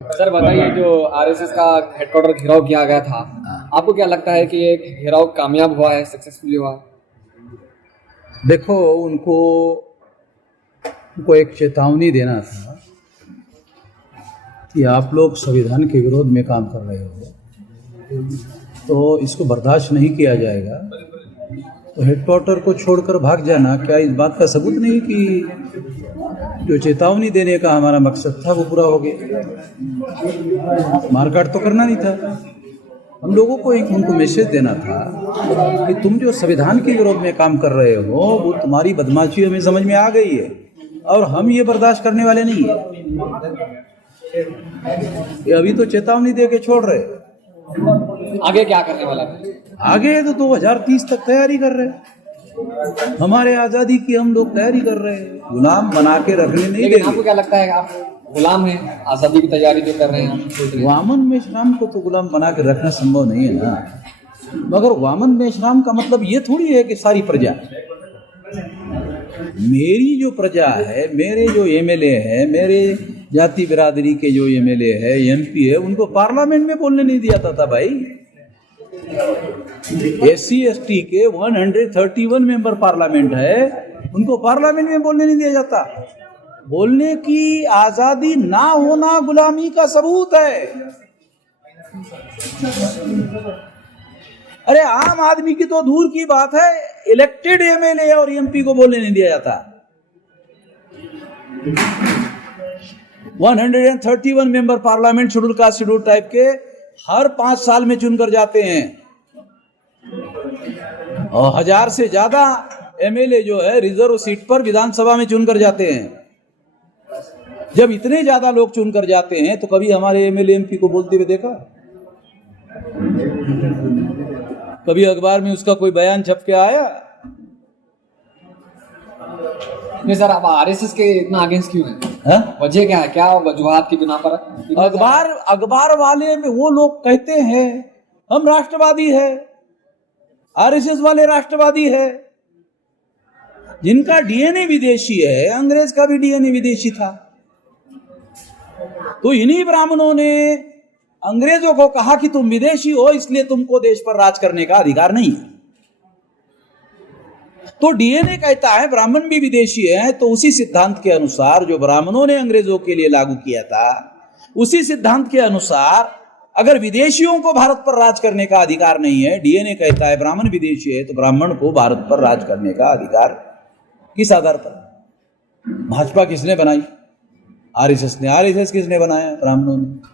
Sir बताइए, जो RSS का हेडक्वार्टर घेराव किया गया था, आपको क्या लगता है कि ये घेराव कामयाब हुआ है, सक्सेसफुली हुआ? देखो, उनको एक चेतावनी देना था कि आप लोग संविधान के विरोध में काम कर रहे हो, तो इसको बर्दाश्त नहीं किया जाएगा। तो हेडक्वार्टर को छोड़कर भाग जाना क्या इस बात का सबूत नहीं कि जो चेतावनी देने का हमारा मकसद था वो पूरा हो गया? मारकाट तो करना नहीं था। हम लोगों को एक उनको मैसेज देना था कि तुम जो संविधान के विरोध में काम कर रहे हो वो तुम्हारी बदमाशी हमें समझ में आ गई है और हम ये बर्दाश्त करने वाले नहीं है। ये अभी तो चेतावनी दे के छोड़ रहे, आगे क्या करने वाला है? आगे तो 2030 तक तैयारी कर रहे। हमारे आज़ादी की हम लोग तैयारी कर रहे हैं, गुलाम बना के रखने नहीं लेकिन देंगे। आपको क्या लगता है, आप गुलाम हैं? आज़ादी की तैयारी जो कर रहे हैं आप? वामन मेश्राम को तो गुलाम बना के रखना संभव नहीं है ना। मगर वामन मेश्राम का मतलब ये थोड़ी है कि सारी प्रजा, मेरी जो प्रजा है, मेरे जो एमएलए है, मेरे जाति बिरादरी के जो एमएलए है, एमपी है, उनको पार्लियामेंट में बोलने नहीं दिया था भाई। SC ST के 131 मेंबर पार्लियामेंट है, उनको पार्लियामेंट में बोलने नहीं दिया जाता। बोलने की आजादी ना होना गुलामी का सबूत है। अरे आम आदमी की तो दूर की बात है, इलेक्टेड एमएलए और एमपी को बोलने नहीं दिया जाता। 131 member parliament schedule caste schedule type के हर 5 साल में चुनकर जाते हैं और 1000 से ज्यादा एमएलए जो है रिजर्व सीट पर विधानसभा में चुनकर जाते हैं। जब इतने ज्यादा लोग चुनकर जाते हैं तो कभी हमारे एमएलए एमपी को बोलते हुए देखा? कभी अखबार में उसका कोई बयान छप के आया? नहीं सर, आप आरएसएस के इतना अगेंस्ट क्यों हैं? वजह क्या है? क्या वजूहात की बिना पर? अखबार वाले में वो लोग कहते हैं हम राष्ट्रवादी है, आरएसएस वाले राष्ट्रवादी है। जिनका डीएनए विदेशी है, अंग्रेज का भी डीएनए विदेशी था, तो इन्हीं ब्राह्मणों ने अंग्रेजों को कहा कि तुम विदेशी हो इसलिए तुमको देश पर राज करने का अधिकार नहीं है। तो डीएनए कहता है ब्राह्मण भी विदेशी है, तो उसी सिद्धांत के अनुसार जो ब्राह्मणों ने अंग्रेजों के लिए लागू किया था, उसी सिद्धांत के अनुसार अगर विदेशियों को भारत पर राज करने का अधिकार नहीं है, डीएनए कहता है ब्राह्मण विदेशी है, तो ब्राह्मण को भारत पर राज करने का अधिकार किस आधार पर? भाजपा किसने बनाई? आरएसएस ने। आरएसएस किसने बनाया? ब्राह्मणों ने।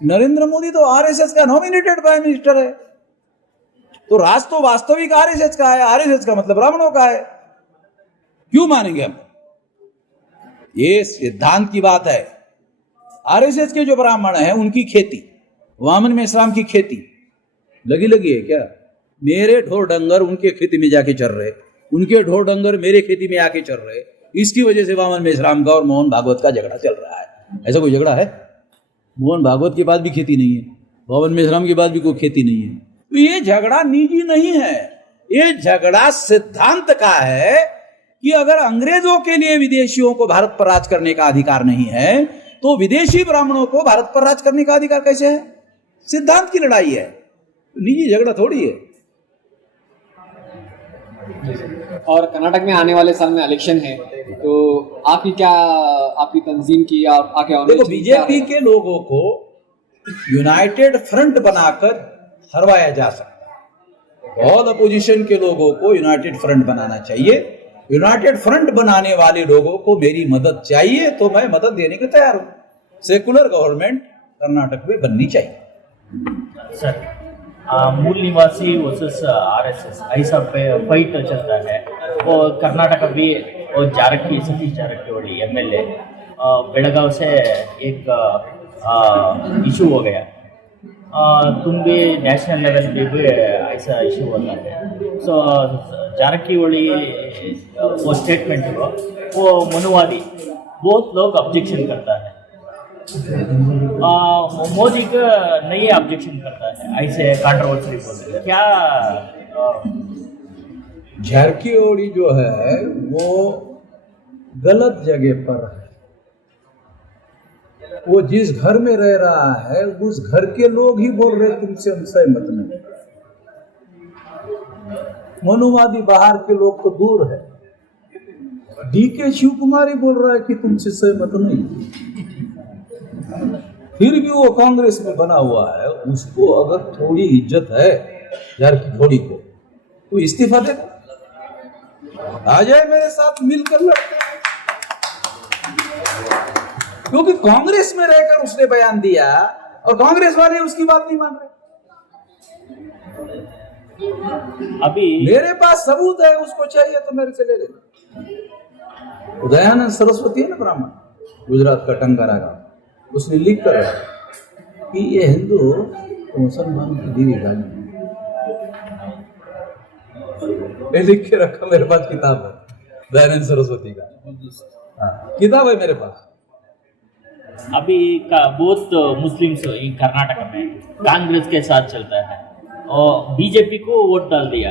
नरेंद्र मोदी तो आरएसएस का नॉमिनेटेड प्राइम मिनिस्टर है, तो राज तो वास्तविक आरएसएस का है, आरएसएस का मतलब ब्राह्मणों का है। क्यों मानेंगे हम? ये सिद्धांत की बात है। आरएसएस के जो ब्राह्मण हैं उनकी खेती, वामन मेश्राम की खेती लगी है क्या? मेरे ढोर डंगर उनके खेती में जाके चल रहे, उनके ढोर डंगर मेरे खेती में आके चल रहे। इसकी वजह से वामन मेश्राम का और मोहन भागवत का झगड़ा चल रहा है। ऐसा कोई झगड़ा है? मोहन भागवत के पास भी खेती नहीं है, वामन मेश्राम के पास भी कोई खेती नहीं है। तो ये झगड़ा निजी नहीं है, ये झगड़ा सिद्धांत का है कि अगर अंग्रेजों के लिए विदेशियों को भारत पर राज करने का अधिकार नहीं है, तो विदेशी ब्राह्मणों को भारत पर राज करने का अधिकार कैसे है? सिद्धांत की लड़ाई है, निजी झगड़ा थोड़ी है। और कर्नाटक में आने वाले साल में इलेक्शन है, तो आपकी तंजीम की या आगे देखो, बीजेपी के लोगों को यूनाइटेड फ्रंट बनाकर हरवाया जा सकता है। ऑल अपोजिशन के लोगों को यूनाइटेड फ्रंट बनाना चाहिए। यूनाइटेड फ्रंट बनाने वाले लोगों को मेरी मदद चाहिए, तो मैं मदद देने के तैयार हूं। सेकुलर गवर्नमेंट कर्नाटक में बननी चाहिए। सर, मूल निवासी वर्सेस आरएसएस ऐसा फाइट चलता है, और कर्नाटक भी और सतीश जारकिहोली एमएलए बेळगाव से एक इशू हो गया। तुम भी नेशनल लेवल पे भी ऐसा इशू होता है। सो जारकिहोली वो स्टेटमेंट को वो मनुवादी बहुत लोग ऑब्जेक्शन करता है, मोदी का नहीं ऑब्जेक्शन करता है, ऐसे कंट्रोवर्सी बोलते हैं क्या? जारकिहोली जो है वो गलत जगह पर है। वो जिस घर में रह रहा है उस घर के लोग ही बोल रहे तुमसे हम सहमत नहीं। मनुवादी बाहर के लोग तो दूर है। डीके शिव कुमार ही बोल रहा है कि तुमसे सहमत नहीं, फिर भी वो कांग्रेस में बना हुआ है। उसको अगर थोड़ी इज्जत है यार की थोड़ी को, तो इस्तीफा दे, आ जाए मेरे साथ मिलकर लड़ते हैं। क्योंकि कांग्रेस में रहकर उसने बयान दिया और कांग्रेस वाले उसकी बात नहीं मान रहे। अभी मेरे पास सबूत है, उसको चाहिए तो मेरे से ले लेना। उदयानंद सरस्वती है ना ब्राह्मण, गुजरात का टंकारा का, उसने लिख कर कि ये हिंदू मुसलमान की दीवी गाली, ये लिख के रखा, मेरे पास किताब है दयानंद सरस्वती का। हाँ, किताब है मेरे पास। अभी का बहुत मुस्लिम्स कर्नाटक में कांग्रेस के साथ चलता है और बीजेपी को वोट डाल दिया।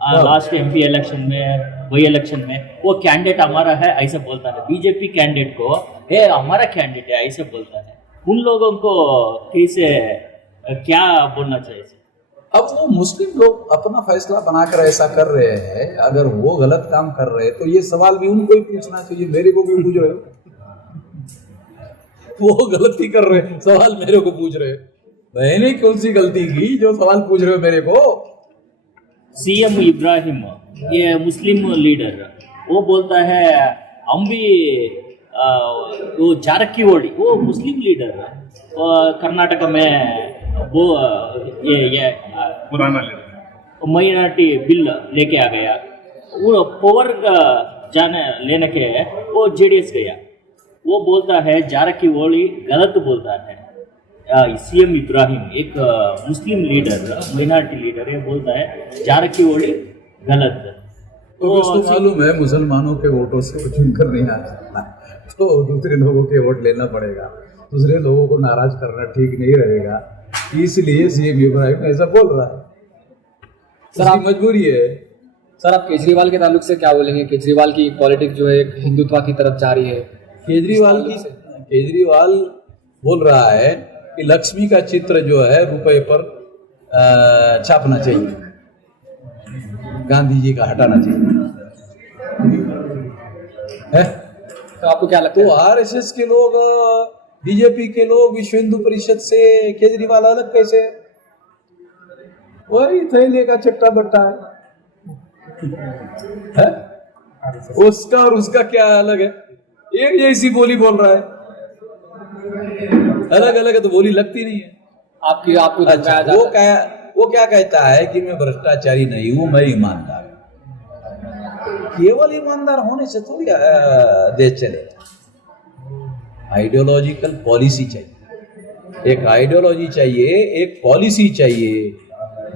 लास्ट एमपी इलेक्शन में, वही इलेक्शन में वो कैंडिडेट हमारा है ऐसे बोलता है, बीजेपी कैंडिडेट को ये हमारा कैंडिडेट है ऐसे बोलता है। उन लोगों को कैसे क्या बोलना चाहिए? अब वो मुस्लिम लोग अपना फैसला बनाकर ऐसा कर रहे हैं, अगर वो गलत काम कर रहे हैं तो ये सवाल भी उनको ही पूछना चाहिए, मेरे को भी पूछ रहे हो। वो गलती कर रहे हैं, सवाल मेरे को पूछ रहे हैं, मैंने कौन सी गलती की जो सवाल पूछ रहे हो मेरे को? सीएम इब्राहिम, ये मुस्लिम लीडर, वो बोलता है हम भी वो जारकीहोली, वो मुस्लिम लीडर कर्नाटक में वो ये पुराना लीडर माइनॉरिटी बिल लेके आ गया, वो पावर जाने लेने के वो जेडीएस गया। वो बोलता है जारकीहोली गलत बोलता है। सीएम इब्राहिम एक मुस्लिम लीडर, माइनॉरिटी लीडर है, बोलता है जारकीहोली गलत। तो उसको मालूम है मुसलमानों के वोटों से वो चुनकर नहीं आ सकता, तो दूसरे लोगों के वोट लेना पड़ेगा, दूसरे लोगों को नाराज करना ठीक नहीं रहेगा, इसलिए सीएम इब्राहिम ऐसा बोल रहा है। सर आप मजबूरी है। सर आप केजरीवाल के ताल्लुक से क्या बोलेंगे? केजरीवाल की पॉलिटिक्स जो है एक हिंदुत्व की तरफ जा रही है। केजरीवाल बोल रहा है कि लक्ष्मी का चित्र जो है रुपए पर छापना चाहिए, गांधी जी का हटाना चाहिए है? तो आपको क्या लगता है? तो आरएसएस के लोग, बीजेपी के लोग, विश्व हिंदू परिषद से केजरीवाल अलग कैसे? वही थैले का चट्टा बट्टा है? उसका और उसका क्या अलग है? एक जैसी बोली बोल रहा है, अलग अलग है तो बोली लगती नहीं है। आपको अच्छा, वो क्या कहता है कि मैं भ्रष्टाचारी नहीं हूं, मैं ईमानदार हूं। केवल ईमानदार होने से थोड़ी देश चलेगा। आइडियोलॉजिकल पॉलिसी चाहिए, एक आइडियोलॉजी चाहिए, एक पॉलिसी चाहिए।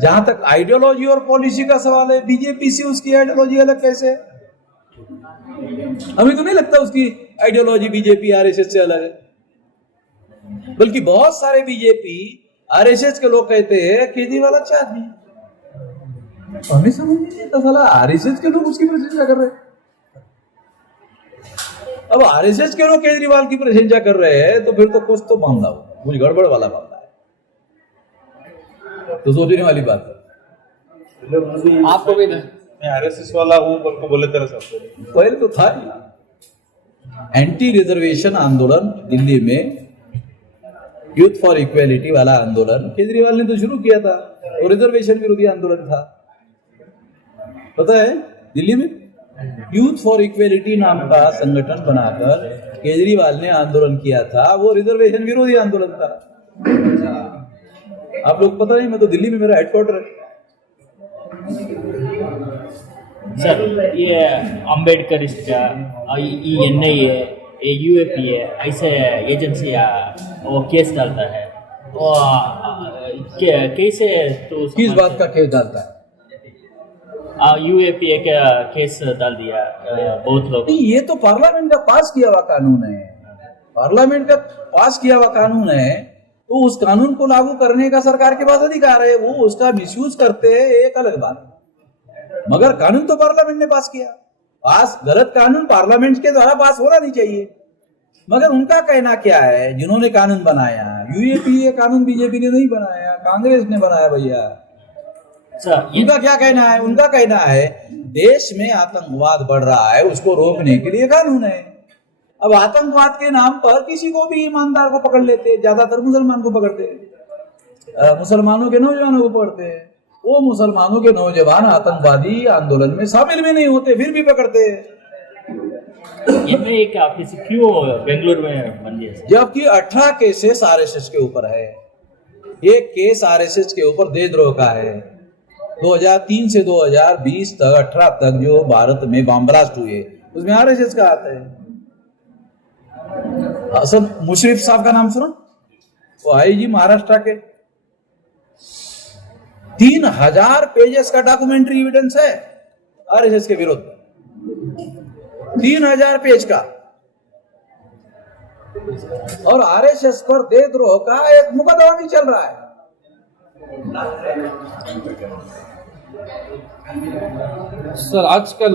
जहां तक आइडियोलॉजी और पॉलिसी का सवाल है, बीजेपी से उसकी आइडियोलॉजी अलग कैसे है? हमें तो नहीं लगता उसकी आइडियोलॉजी बीजेपी आरएसएस से अलग है। बल्कि बहुत सारे बीजेपी आरएसएस के लोग कहते हैं केजरीवाल अच्छा आदमी है। हमें समझ नहीं आता साला आरएसएस के लोग उसकी प्रशंसा कर रहे हैं। अब आरएसएस के लोग केजरीवाल की प्रशंसा कर रहे हैं तो फिर तो कुछ तो मामला होगा, कुछ गड़बड़ वाला मामला है। तो सोचने वाली बात है। आपको भी नहीं मैं आरएसएस वाला हूँ को बोले तेरे साथ पहले तो था ही एंटी रिजर्वेशन आंदोलन दिल्ली में, यूथ फॉर इक्वेलिटी वाला आंदोलन केजरीवाल ने तो शुरू किया था, और रिजर्वेशन विरोधी आंदोलन था, पता है? दिल्ली में यूथ फॉर इक्वेलिटी नाम का संगठन बनाकर केजरीवाल ने आंदोलन किया था, वो रिजर्वेशन विरोधी आंदोलन था। आप लोग पता नहीं, मैं तो दिल्ली में मेरा हेडक्वार्टर है। सर ये अम्बेडकरिस्ट का एनआईए, यूएपीए ऐसे एजेंसियां वो केस डालता है, कैसे? तो किस बात का केस डालता है? यूएपीए का केस डाल दिया बहुत लोग। ये तो पार्लियामेंट का पास किया हुआ कानून है, पार्लियामेंट का पास किया हुआ कानून है, तो उस कानून को लागू करने का सरकार के पास अधिकार है। वो उसका मिसयूज करते हैं, एक अलग बात है, मगर कानून तो पार्लियामेंट ने पास किया। पास गलत कानून पार्लियामेंट के द्वारा पास होना नहीं चाहिए। मगर उनका कहना क्या है, जिन्होंने कानून बनाया, यूएपीए कानून बीजेपी ने नहीं बनाया, कांग्रेस ने बनाया भैया। सर ये उनका क्या कहना है? उनका कहना है देश में आतंकवाद बढ़ रहा है, उसको रोकने के लिए कानून है। अब आतंकवाद के नाम पर किसी को भी ईमानदार को पकड़ लेते, ज्यादातर मुसलमान को पकड़ते, मुसलमानों के नौजवानों को पकड़ते। वो मुसलमानों के नौजवान आतंकवादी आंदोलन में शामिल भी नहीं होते, फिर भी पकड़ते। ये में एक ऑफिस क्यों बेंगलुरु में बन गया सर? जबकि 18 केसेस आरएसएस के ऊपर है। एक केस आरएसएस के ऊपर देशद्रोह का है। 2003 से 2020 तक 18 तक जो भारत में बम ब्लास्ट हुए उसमें आरएसएस का आता है। हसन मुशर्रफ साहब का नाम सुना? वो आईजी महाराष्ट्र के। 3000 पेजेस का डॉक्यूमेंट्री एविडेंस है आरएसएस के विरुद्ध, 3000 पेज का। और आरएसएस पर देशद्रोह का एक मुकदमा भी चल रहा है। सर आजकल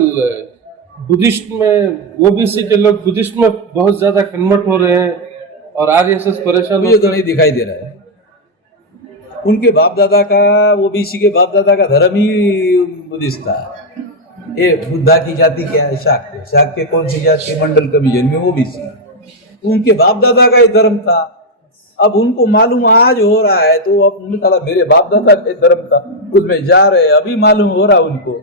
बुद्धिस्ट में ओबीसी के लोग बुद्धिस्ट में बहुत ज्यादा कन्वर्ट हो रहे हैं और आरएसएस परेशान मुझे तो नहीं दिखाई दे रहा है। उनके बाप दादा का, ओबीसी के बाप दादा का धर्म ही बुद्धिस्ट था। ये बुद्धा की जाति क्या है? शाक्य। शाक्य कौन सी जाति? मंडल कमीजन में ओबीसी। उनके बाप दादा का ये धर्म था। अब उनको मालूम आज हो रहा है तो अब उन्हें कहा मेरे बाप दादा का धर्म था, उसमें जा रहे, अभी मालूम हो रहा उनको।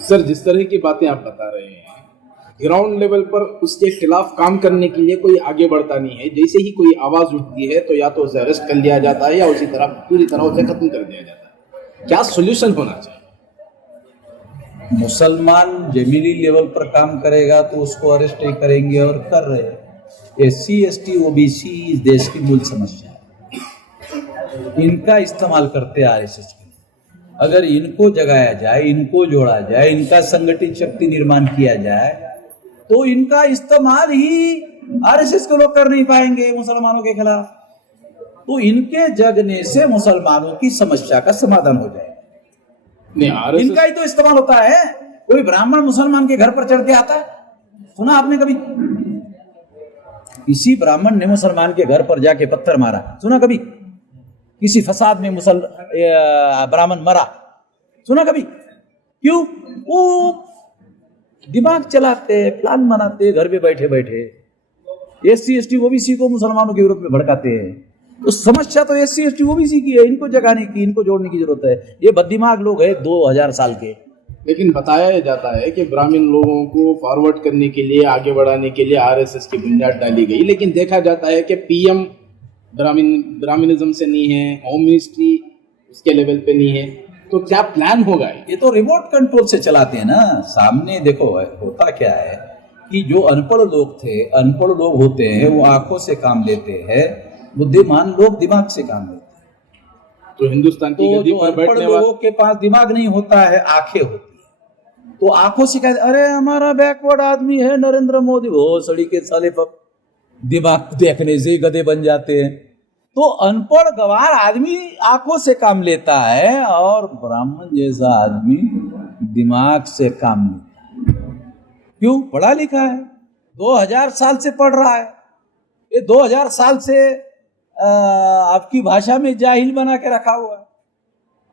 सर जिस तरह की बातें आप बता रहे हैं, ग्राउंड लेवल पर उसके खिलाफ काम करने के लिए कोई आगे बढ़ता नहीं है। जैसे ही कोई आवाज उठती है तो या तो उसे अरेस्ट कर लिया जाता है या उसी तरह पूरी तरह उसे खत्म कर दिया जाता है। क्या सोल्यूशन होना चाहिए? मुसलमान जमीनी लेवल पर काम करेगा तो उसको अरेस्ट नहीं करेंगे, और कर रहे हैं। SC ST OBC इस देश की मूल समस्या है। इनका इस्तेमाल करते आरएसएस के। अगर इनको जगाया जाए, इनको जोड़ा जाए, इनका संगठित शक्ति निर्माण किया जाए तो इनका इस्तेमाल ही आरएसएस के लोग कर नहीं पाएंगे मुसलमानों के खिलाफ। तो इनके जगने से मुसलमानों की समस्या का समाधान हो जाएगा। नहीं, इनका ही तो इस्तेमाल होता है। कोई ब्राह्मण मुसलमान के घर पर चढ़ के आता है? सुना आपने कभी? किसी ब्राह्मण ने मुसलमान के घर पर जाके पत्थर मारा, सुना कभी? किसी फसाद में ब्राह्मण मरा, सुना कभी? क्यों? वो दिमाग चलाते, प्लान बनाते घर पे बैठे बैठे। SC ST OBC को मुसलमानों के विरोध में भड़काते हैं। तो समस्या तो SC ST OBC की है, इनको जगाने की, इनको जोड़ने की जरूरत है। ये बददिमाग लोग हैं 2000 साल के। लेकिन बताया जाता है कि ब्राह्मण लोगों को फॉरवर्ड करने के लिए, आगे बढ़ाने के लिए आरएसएस की बुनियाद डाली गई। लेकिन देखा जाता है कि पीएम ब्राह्मणिज्म से नहीं है, होम मिनिस्ट्री उसके लेवल पे नहीं है। तो क्या प्लान होगा? ये तो रिमोट कंट्रोल से चलाते हैं ना। सामने देखो होता क्या है कि जो अनपढ़ लोग थे, अनपढ़ लोग होते हैं वो आंखों से काम लेते हैं, बुद्धिमान लोग दिमाग से काम लेते हैं। तो हिंदुस्तान की तो गद्दी जो पर अनपढ़ बैठने लोगों के पास दिमाग नहीं होता है, आंखें होती है। तो आंखों से कहते अरे हमारा बैकवर्ड आदमी है नरेंद्र मोदी, वो सड़ी के साले पर दिमाग देखने से ही गधे बन जाते हैं। तो अनपढ़ गवार आदमी आंखों से काम लेता है और ब्राह्मण जैसा आदमी दिमाग से काम लेता है। क्यों? पढ़ा लिखा है, 2000 साल से पढ़ रहा है। ये 2000 साल से आपकी भाषा में जाहिल बना के रखा हुआ है।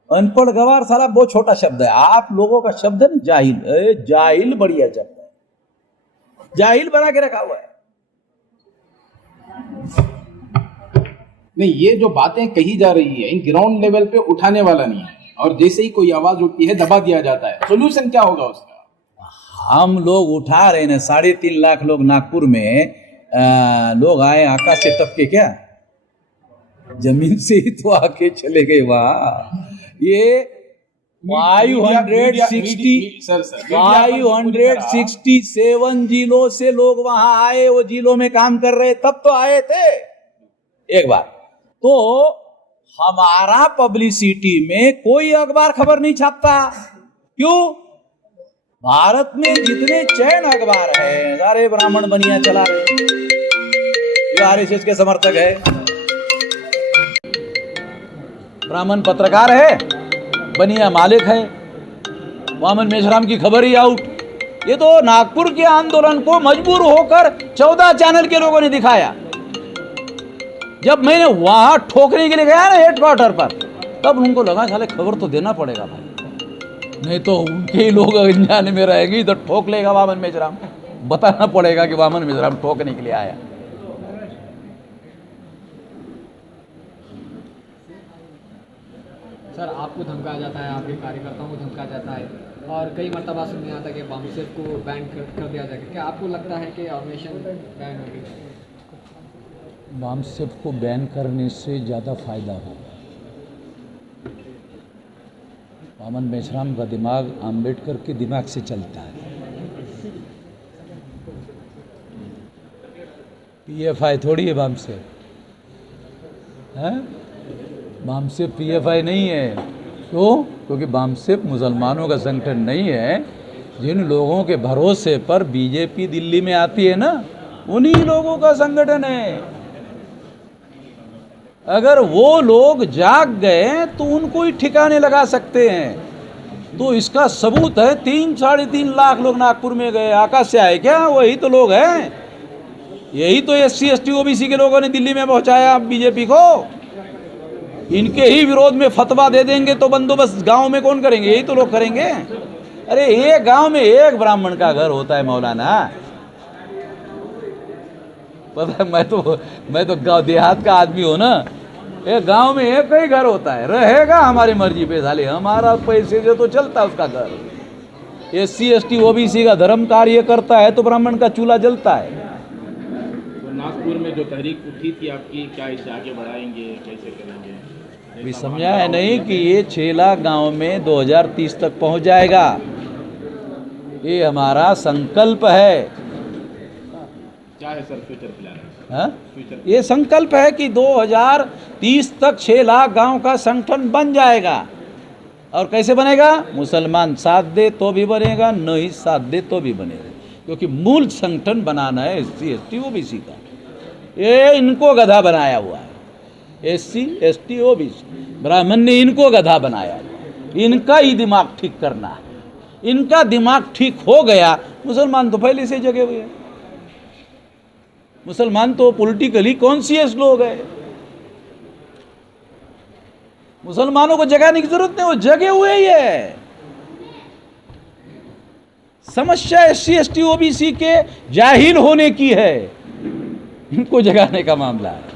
अनपढ़ गवार साला बहुत छोटा शब्द है। आप लोगों का शब्द है ना जाहिल। जाहिल बढ़िया शब्द है, जाहिल बना के रखा हुआ है। नहीं, ये जो बातें कही जा रही है इन ग्राउंड लेवल पे उठाने वाला नहीं है, और जैसे ही कोई आवाज उठती है दबा दिया जाता है। सोल्यूशन क्या होगा उसका? हम लोग उठा रहे हैं। 3.5 लाख लोग नागपुर में लोग आए आकाश से टपके, क्या जमीन से ही तो आके चले गए वहां। ये 567 जिलों से लोग वहां आए, वो जिलों में काम कर रहे तब तो आए थे। एक बार तो हमारा पब्लिसिटी में कोई अखबार खबर नहीं छापता। क्यों? भारत में जितने चैन अखबार है सारे ब्राह्मण बनिया चला रहे, जो आरएसएस के समर्थक है। ब्राह्मण पत्रकार है, बनिया मालिक है। वामन मेश्राम की खबर ही आउट, ये तो नागपुर के आंदोलन को मजबूर होकर 14 चैनल के लोगों ने दिखाया। जब मैंने वहां ठोकने के लिए गया ना हेडक्वार्टर पर, तब उनको लगा साले खबर तो देना पड़ेगा भाई, नहीं तो उनके ही लोग अनजाने में रहेंगे, इधर ठोक लेगा वामन मेश्राम, बताना पड़ेगा कि वामन मेश्राम ठोकने के लिए आया। सर आपको धमकाया जाता है, आपके कार्यकर्ताओं को धमकाया जाता है, और कई मरतबा सुनने आता है कि बामसेफ को बैन कर दिया जाएगा। क्या आपको लगता है कि ऑर्गेनाइजेशन बैन होगी? बामसेफ को बैन करने से ज़्यादा फायदा होगा। वामन मेश्राम का दिमाग आम्बेडकर के दिमाग से चलता है। पीएफआई थोड़ी है बामसेफ, है बामसेफ पीएफआई नहीं है। क्यों? क्योंकि बामसेफ मुसलमानों का संगठन नहीं है। जिन लोगों के भरोसे पर बीजेपी दिल्ली में आती है ना, उन्हीं लोगों का संगठन है। अगर वो लोग जाग गए तो उनको ही ठिकाने लगा सकते हैं। तो इसका सबूत है 3-3.5 लाख लोग नागपुर में गए। आकाश से आए क्या? वही तो लोग हैं। यही तो SC ST OBC के लोगों ने दिल्ली में पहुंचाया बीजेपी को। इनके ही विरोध में फतवा दे देंगे तो बंदोबस्त गांव में कौन करेंगे? यही तो लोग करेंगे। अरे एक गांव में एक ब्राह्मण का घर होता है मौलाना। पता है, मैं तो गांव देहात का आदमी हूं ना। एक गांव में एक ही घर होता है, रहेगा हमारी मर्जी पे, साले हमारा पैसे से तो चलता है उसका घर। SC ST OBC का धर्म कार्य करता है तो ब्राह्मण का चूल्हा जलता है। तो नागपुर में जो तहरीक उठी थी आपकी, क्या इसे आगे बढ़ाएंगे, कैसे करेंगे? अभी समझा है नहीं कि ये 6 लाख गाँव में 2030 तक पहुंच जाएगा। ये हमारा संकल्प है। क्या है सर फ्यूचर प्लान? हाँ? ये संकल्प है कि 2030 तक 6 लाख गांव का संगठन बन जाएगा। और कैसे बनेगा? मुसलमान साथ दे तो भी बनेगा, नहीं साथ दे तो भी बनेगा। क्योंकि मूल संगठन बनाना है SC ST OBC का। ये इनको गधा बनाया हुआ है। SC ST OBC ब्राह्मण ने इनको गधा बनाया। इनका ही दिमाग ठीक करना है। इनका दिमाग ठीक हो गया, मुसलमान तो पहले से जगे हुए हैं। मुसलमान तो पॉलिटिकली कॉन्शियस लोग हैं। मुसलमानों को जगाने की जरूरत नहीं, वो जगे हुए ही है। समस्या SC ST OBC के जाहिल होने की है, इनको जगाने का मामला है।